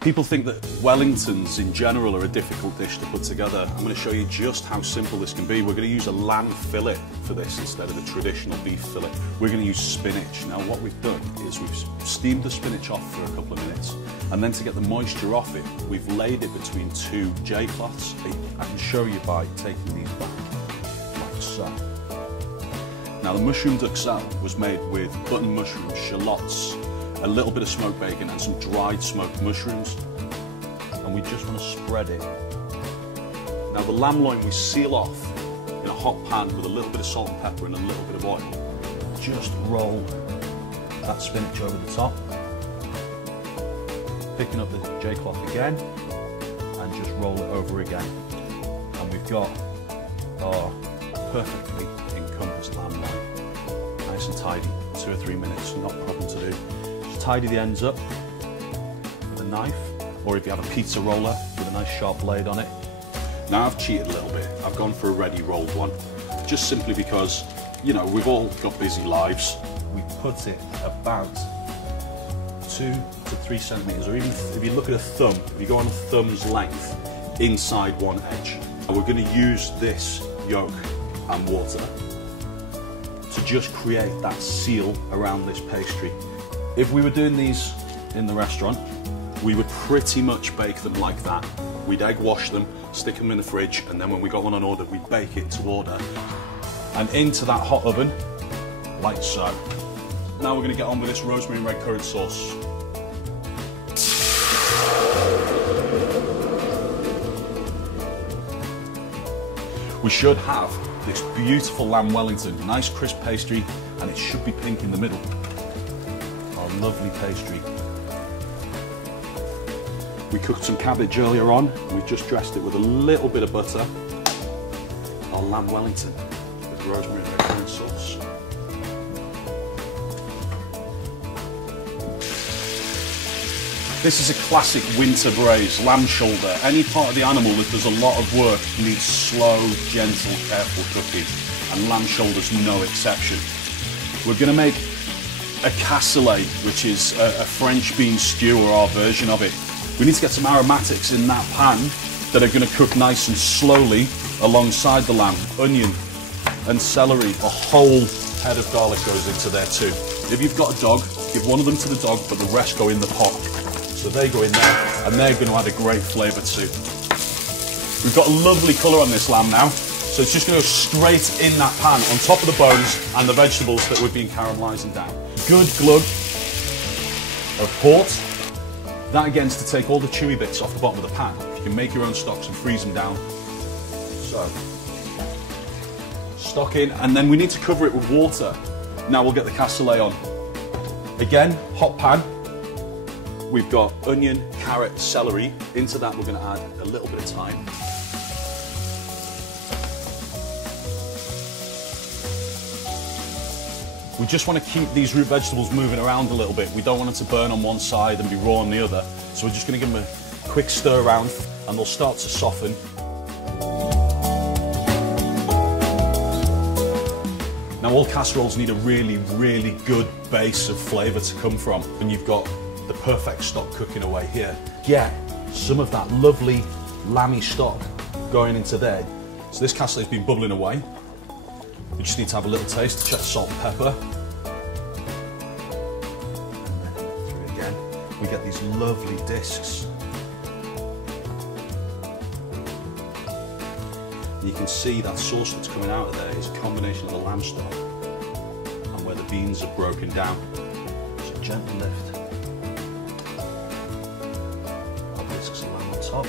People think that Wellingtons in general are a difficult dish to put together. I'm going to show you just how simple this can be. We're going to use a lamb fillet for this instead of the traditional beef fillet. We're going to use spinach. Now what we've done is we've steamed the spinach off for a couple of minutes, and then to get the moisture off it, we've laid it between two J-cloths. I can show you by taking these back, like so. Now the mushroom duxelle was made with button mushrooms, shallots, a little bit of smoked bacon and some dried smoked mushrooms, and we just want to spread it. Now the lamb loin we seal off in a hot pan with a little bit of salt and pepper and a little bit of oil. Just roll that spinach over the top, picking up the J-cloth again and just roll it over again, and we've got our perfectly encompassed lamb loin. Nice and tidy, 2 or 3 minutes, not a problem to do. Tidy the ends up with a knife, or if you have a pizza roller with a nice sharp blade on it. Now I've cheated a little bit. I've gone for a ready rolled one, just simply because, you know, we've all got busy lives. We put it about 2 to 3 centimeters, or even if you look at a thumb, if you go on a thumb's length, inside one edge. And we're going to use this yolk and water to just create that seal around this pastry. If we were doing these in the restaurant, we would pretty much bake them like that. We'd egg wash them, stick them in the fridge, and then when we got one on order, we'd bake it to order. And into that hot oven, like so. Now we're going to get on with this rosemary and red currant sauce. We should have this beautiful lamb Wellington, nice crisp pastry, and it should be pink in the middle. Lovely pastry. We cooked some cabbage earlier on, and we've just dressed it with a little bit of butter. Our lamb Wellington with rosemary and red currant sauce. This is a classic winter braise, lamb shoulder. Any part of the animal that does a lot of work needs slow, gentle, careful cooking, and lamb shoulder's no exception. We're going to make a cassoulet, which is a French bean stew, or our version of it. We need to get some aromatics in that pan that are going to cook nice and slowly alongside the lamb. Onion and celery, a whole head of garlic goes into there too. If you've got a dog, give one of them to the dog, but the rest go in the pot. So they go in there, and they're going to add a great flavour too. We've got a lovely colour on this lamb now, so it's just going to go straight in that pan on top of the bones and the vegetables that we've been caramelising down. Good glug of port. That again is to take all the chewy bits off the bottom of the pan. You can make your own stocks and freeze them down. So, stock in, and then we need to cover it with water. Now we'll get the cassoulet on. Again, hot pan. We've got onion, carrot, celery. Into that we're going to add a little bit of thyme. We just want to keep these root vegetables moving around a little bit. We don't want them to burn on one side and be raw on the other. So we're just going to give them a quick stir around, and they'll start to soften. Now all casseroles need a really, really good base of flavour to come from, and you've got the perfect stock cooking away here. Get some of that lovely lammy stock going into there. So this cassoulet's been bubbling away. We just need to have a little taste to check salt and pepper. And then through again, we get these lovely discs. And you can see that sauce that's coming out of there is a combination of the lamb stock and where the beans are broken down. So gently lift our discs of lamb on top.